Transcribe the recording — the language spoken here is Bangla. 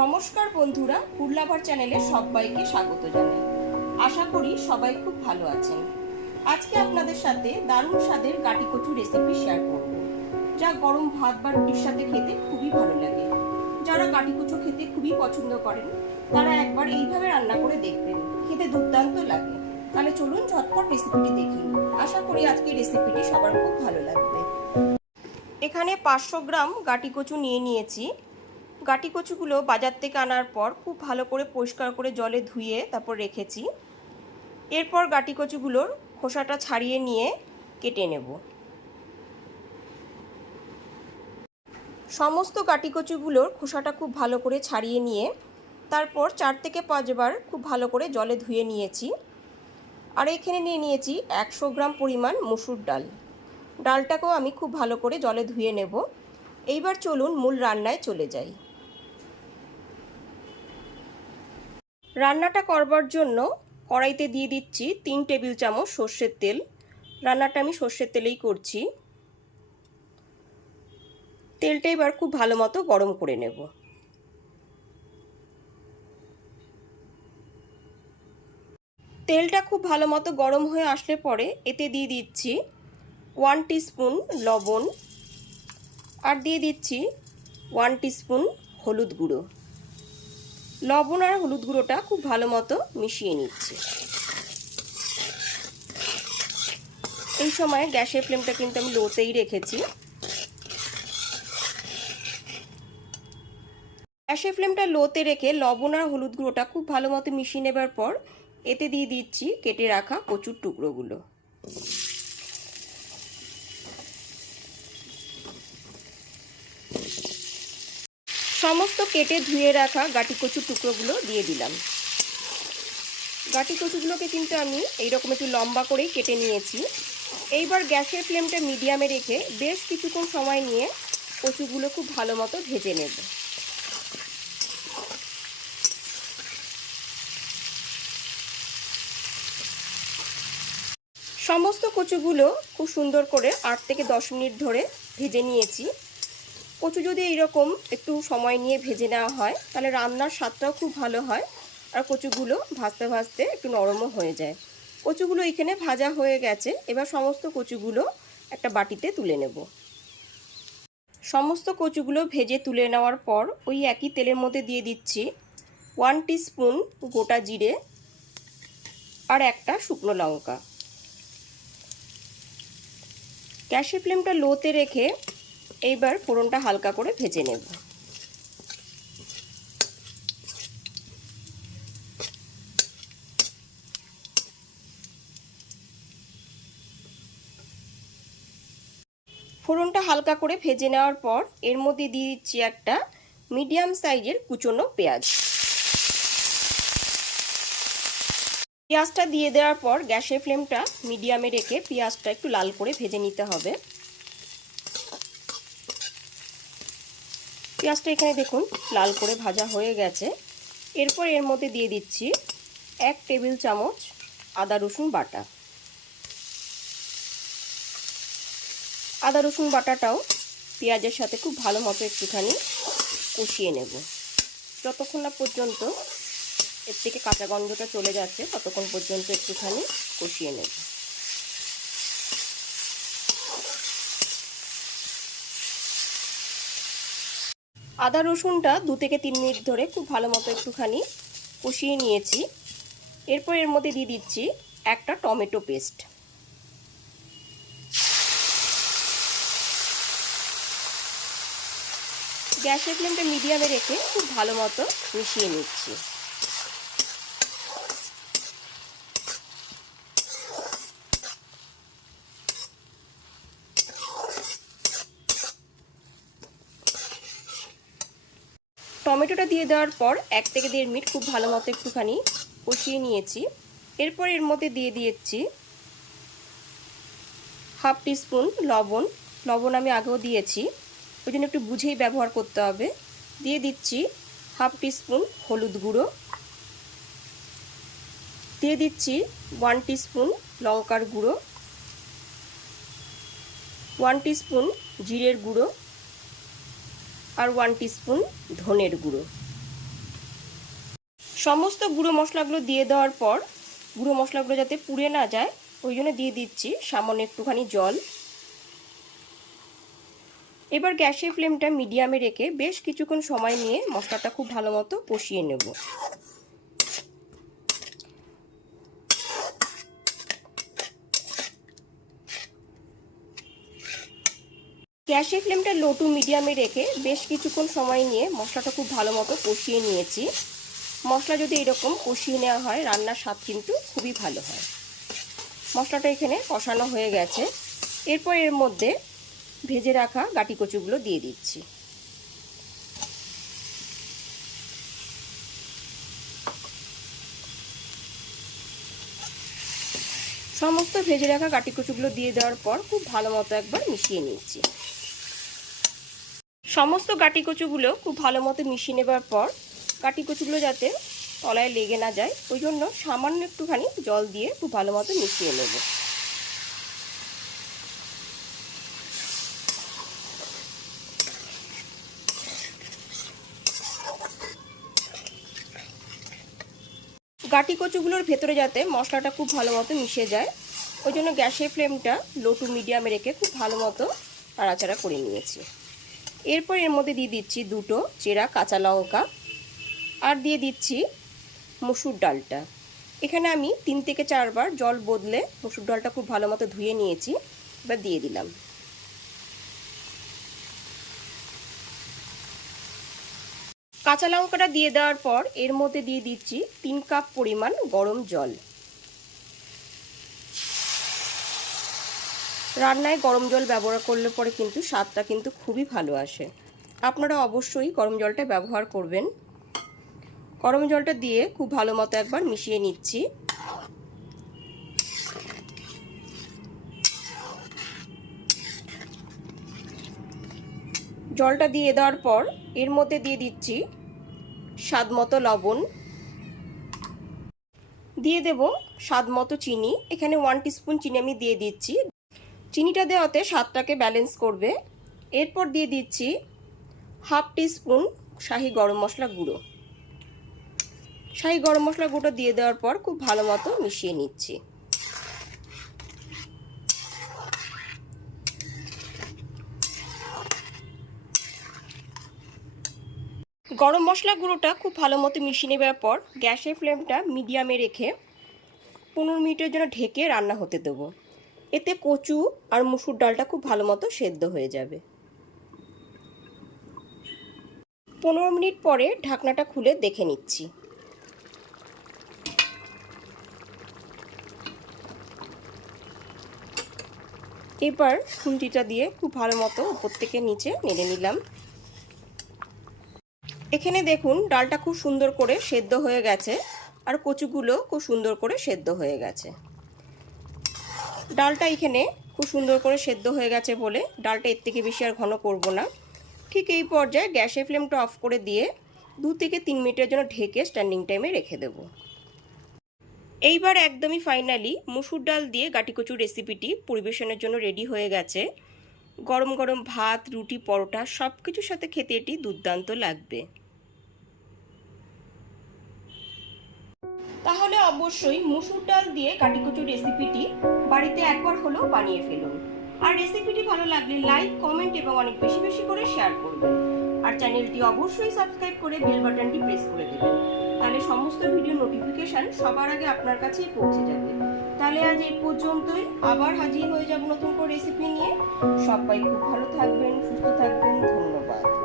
নমস্কার বন্ধুরা, পুরলাভার চ্যানেলে সবাইকে স্বাগত জানাই। আশা করি সবাই খুব ভালো আছেন। আজকে আপনাদের সাথে দারুণ স্বাদের গাটি কচু রেসিপি শেয়ার করব, যা গরম ভাত বা রুটির সাথে খেতে খুবই ভালো লাগে। যারা গাটি কচু খেতে খুবই পছন্দ করেন, তারা একবার এইভাবে রান্না করে দেখবেন। খেতে দুর্দান্ত লাগে। তাহলে চলুন ঝটপট রেসিপিটি দেখি আশা করি আজকে রেসিপিটি সবার খুব ভালো লাগবে। এখানে পাঁচশো গ্রাম গাটি কচু নিয়ে নিয়েছি। গাটি কচুগুলো বাজার থেকে আনার পর খুব ভালো করে পরিষ্কার করে জলে ধুয়ে তারপর রেখেছি। এরপর গাটি কচুগুলোর খোসাটা ছাড়িয়ে নিয়ে কেটে নেব। সমস্ত গাটি কচুগুলোর খোসাটা খুব ভালো করে ছাড়িয়ে নিয়ে তারপর চার থেকে পাঁচবার খুব ভালো করে জলে ধুয়ে নিয়েছি। আর এখানে নিয়ে নিয়েছি একশো গ্রাম পরিমাণ মুসুর ডাল। ডালটাকেও আমি খুব ভালো করে জলে ধুয়ে নেব। এইবার চলুন মূল রান্নায় চলে যাই। রান্নাটা করবার জন্য কড়াইতে দিয়ে দিচ্ছি তিন টেবিল চামচ সর্ষের তেল। রান্নাটা আমি সর্ষের তেলেই করছি। তেলটা এবার খুব ভালো মতো গরম করে নেব। তেলটা খুব ভালো মতো গরম হয়ে আসলে পরে এতে দিয়ে দিচ্ছি ওয়ান স্পুন লবণ। আর দিয়ে দিচ্ছি ওয়ান স্পুন হলুদ গুঁড়ো। লবণ আর হলুদ গুঁড়োটা খুব ভালো মতো মিশিয়ে নিচ্ছে। এই সময় গ্যাসের ফ্লেমটা কিন্তু আমি লোতেই রেখেছি। গ্যাসের ফ্লেমটা লোতে রেখে লবণ আর হলুদ গুঁড়োটা খুব ভালো মতো মিশিয়ে নেবার পর এতে দিয়ে দিচ্ছি কেটে রাখা কচুর টুকরোগুলো। সমস্ত কেটে ধুয়ে রাখা গাটি কচুর টুকরোগুলো দিয়ে দিলাম। গাটি কচুগুলোকে কিন্তু আমি এইরকম একটু লম্বা করেই কেটে নিয়েছি। এইবার গ্যাসের ফ্লেমটা মিডিয়ামে রেখে বেশ কিছুক্ষণ সময় নিয়ে কচুগুলো খুব ভালো মতো ভেজে নেব। সমস্ত কচুগুলো খুব সুন্দর করে আট থেকে দশ মিনিট ধরে ভেজে নিয়েছি। কচু যদি এইরকম একটু সময় নিয়ে ভেজে নেওয়া হয়, তাহলে রান্নার স্বাদটাও খুব ভালো হয় আর কচুগুলো ভাজতে ভাজতে একটু নরমও হয়ে যায়। কচুগুলো এখানে ভাজা হয়ে গেছে, এবার সমস্ত কচুগুলো একটা বাটিতে তুলে নেব। সমস্ত কচুগুলো ভেজে তুলে নেওয়ার পর ওই একই তেলের মধ্যে দিয়ে দিচ্ছি ওয়ান স্পুন গোটা জিরে আর একটা শুকনো লঙ্কা। গ্যাসের ফ্লেমটা লোতে রেখে এইবার ফোড়নটা হালকা করে ভেজে নেব। ফোড়নটা হালকা করে ভেজে নেওয়ার পর এর মধ্যে দিয়ে দিচ্ছি একটা মিডিয়াম সাইজের কুচনো পেঁয়াজ। পেঁয়াজটা দিয়ে দেওয়ার পর গ্যাসের ফ্লেমটা মিডিয়ামে রেখে পেঁয়াজটা একটু লাল করে ভেজে নিতে হবে। পেঁয়াজটা এখানে দেখুন, লাল করে ভাজা হয়ে গেছে। এরপর এর মধ্যে দিয়ে দিচ্ছি এক টেবিল চামচ আদা, রসুন বাটা। আদা, রসুন বাটাটাও পেঁয়াজের সাথে খুব ভালো মতো একটুখানি কষিয়ে নেব। যতক্ষণ না পর্যন্ত এর থেকে কাঁচা গন্ধটা চলে যাচ্ছে, ততক্ষণ পর্যন্ত একটুখানি কষিয়ে নেব। আদা রসুনটা দু থেকে তিন মিনিট ধরে খুব ভালো মতো একটুখানি কষিয়ে নিয়েছি। এরপর এর মধ্যে দিয়ে দিচ্ছি একটা টমেটো পেস্ট। গ্যাসের ফ্লেমটা মিডিয়ামে রেখে খুব ভালো মতো মিশিয়ে নিচ্ছি। টমেটোটা দিয়ে দেওয়ার পর এক থেকে দেড় মিনিট খুব ভালো মতো একটুখানি কষিয়ে নিয়েছি। এরপর এর মধ্যে দিয়ে দিয়েছি হাফ টিস্পুন লবণ। লবণ আমি আগেও দিয়েছি। ওই জন্য একটু বুঝেই ব্যবহার করতে হবে। দিয়ে দিচ্ছি হাফ টিস্পুন হলুদ গুঁড়ো। দিয়ে দিচ্ছি ওয়ান টিস্পুন লঙ্কার গুঁড়ো। ওয়ান টিস্পুন জিরের গুঁড়ো। আর ওয়ান টিস্পুন ধনের গুঁড়ো। সমস্ত গুঁড়ো মশলাগুলো দিয়ে দেওয়ার পর, গুঁড়ো মশলাগুলো যাতে পুড়ে না যায়, ওই জন্য দিয়ে দিচ্ছি সামান্য একটুখানি জল। এবার গ্যাসের ফ্লেমটা মিডিয়ামে রেখে বেশ কিছুক্ষণ সময় নিয়ে মশলাটা খুব ভালো মতো কষিয়ে নেব। গ্যাসের ফ্লেমটা লো টু মিডিয়ামে রেখে বেশ কিছুক্ষণ সময় নিয়ে মশলাটা খুব ভালো মতো কষিয়ে নিয়েছি। মশলা যদি এরকম কষিয়ে নেওয়া হয়, রান্নার স্বাদ কিন্তু খুবই ভালো হয়। মশলাটা এখানে কষানো হয়ে গেছে। এরপর এর মধ্যে ভেজে রাখা গাটি কচুগুলো দিয়ে দিচ্ছি। সমস্ত ভেজে রাখা গাটি কচুগুলো দিয়ে দেওয়ার পর খুব ভালো মতো একবার মিশিয়ে নিচ্ছি। সমস্ত গাটি কচুগুলো খুব ভালো মতো মিশিয়ে নেবার পর গাটি কচুগুলো যাতে তলায় লেগে না যায়, ওই জন্য সামান্য একটুখানি জল দিয়ে খুব ভালো মতো মিশিয়ে নেব। গাটি কচুগুলোর ভেতরে যাতে মশলাটা খুব ভালো মতো মিশে যায়, ওই জন্য গ্যাসের ফ্লেমটা লো টু মিডিয়ামে রেখে খুব ভালো মতো নাড়াচাড়া করে নিয়েছি। এরপর এর মধ্যে দিয়ে দিচ্ছি দুটো চেরা কাঁচা লঙ্কা আর দিয়ে দিচ্ছি মসুর ডালটা। এখানে আমি তিন থেকে চারবার জল বদলে মসুর ডালটা খুব ভালো মতো ধুয়ে নিয়েছি, এবার দিয়ে দিলাম। কাঁচা লঙ্কাটা দিয়ে দেওয়ার পর এর মধ্যে দিয়ে দিচ্ছি তিন কাপ পরিমাণ গরম জল। রান্নায় গরম জল ব্যবহার করলে পরে কিন্তু স্বাদটা কিন্তু খুবই ভালো আসে। আপনারা অবশ্যই গরম জলটা ব্যবহার করবেন। গরম জলটা দিয়ে খুব ভালো মতো একবার মিশিয়ে নিচ্ছি। জলটা দিয়ে দেওয়ার পর এর মধ্যে দিয়ে দিচ্ছি স্বাদ মতো লবণ। দিয়ে দেব স্বাদ মতো চিনি। এখানে ওয়ান টিস্পুন চিনি আমি দিয়ে দিচ্ছি। চিনিটা দেওয়াতে স্বাদটাকে ব্যালেন্স করবে। এরপর দিয়ে দিচ্ছি হাফ টিস্পুন শাহি গরম মশলা গুঁড়ো। শাহি গরম মশলা গুঁড়ো দিয়ে দেওয়ার পর খুব ভালো মতো মিশিয়ে নিচ্ছি। গরম মশলা গুঁড়োটা খুব ভালো মতো মিশিয়ে নেবার পর গ্যাসের ফ্লেমটা মিডিয়ামে রেখে পনেরো মিনিটের জন্য ঢেকে রান্না হতে দেবো। এতে কচু আর মুসুর ডালটা খুব ভালো মতো সেদ্ধ হয়ে যাবে। পনেরো মিনিট পরে ঢাকনাটা খুলে দেখে নিচ্ছি। এবার খুন্তিটা দিয়ে খুব ভালো মতো উপর থেকে নিচে নেড়ে নিলাম। এখানে দেখুন ডালটা খুব সুন্দর করে সেদ্ধ হয়ে গেছে আর কচুগুলো খুব সুন্দর করে সেদ্ধ হয়ে গেছে। ডালটা এখানে খুব সুন্দর করে সেদ্ধ হয়ে গেছে বলে ডালটা এর থেকে বেশি আর ঘন করব না। ঠিক এই পর্যায়ে গ্যাসের ফ্লেমটা অফ করে দিয়ে দু থেকে তিন মিনিটের জন্য ঢেকে স্ট্যান্ডিং টাইমে রেখে দেব। এইবার একদমই ফাইনালি মুসুর ডাল দিয়ে গাটিকচুর রেসিপিটি পরিবেশনের জন্য রেডি হয়ে গেছে। গরম গরম ভাত, রুটি, পরোটা সব কিছুর সাথে খেতে এটি দুর্দান্ত লাগবে। তাহলে অবশ্যই মুসুর ডাল দিয়ে কাটিকুচুর রেসিপিটি বাড়িতে একবার হলেও বানিয়ে ফেলুন। আর রেসিপিটি ভালো লাগলে লাইক কমেন্ট এবং অনেক বেশি বেশি করে শেয়ার করবেন। আর চ্যানেলটি অবশ্যই সাবস্ক্রাইব করে বেল বাটনটি প্রেস করে দেবেন। তাহলে সমস্ত ভিডিও নোটিফিকেশন সবার আগে আপনার কাছেই পৌঁছে যাবে। তাহলে আজ এই পর্যন্তই। আবার হাজির হয়ে যাব নতুন করে রেসিপি নিয়ে। সবাই খুব ভালো থাকবেন, সুস্থ থাকবেন। ধন্যবাদ।